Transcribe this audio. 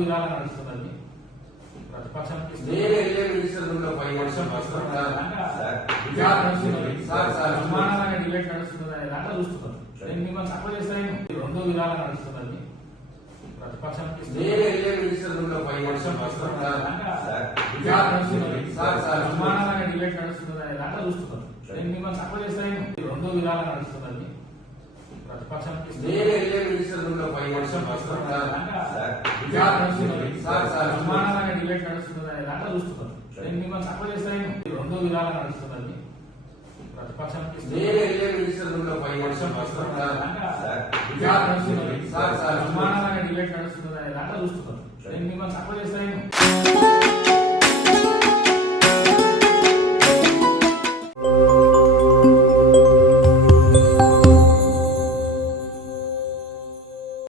విధాలు నడుస్తున్నది. ప్రతిపక్షానికి సమానమైన డిబేట్ నడుస్తున్నది అనే దాంట్లో చూస్తున్నారు. మిమ్మల్ని తక్కువ చేస్తాను. రెండు విధాలు నడుస్తున్నది. ప్రతిపక్షానికి సమానమైన డిబేట్ నడుస్తున్నది అనే దాంట్లో చూస్తున్నారు. మిమ్మల్ని తక్కువ చేస్తాను. రెండు విధాలు నడుస్తున్నది. ప్రతిపక్షానికి సమానమైన డిబేట్ నడుస్తున్నది అనే దాంట్లో చూస్తున్నారు. మిమ్మల్ని తక్కువ చేస్తాను. రెండు విధాలు నడుస్తున్నది. ప్రతిపక్షానికి సమానమైన డిబేట్ నడుస్తున్నది అనే దాంట్లో చూస్తున్నారు. మిమ్మల్ని తక్కువ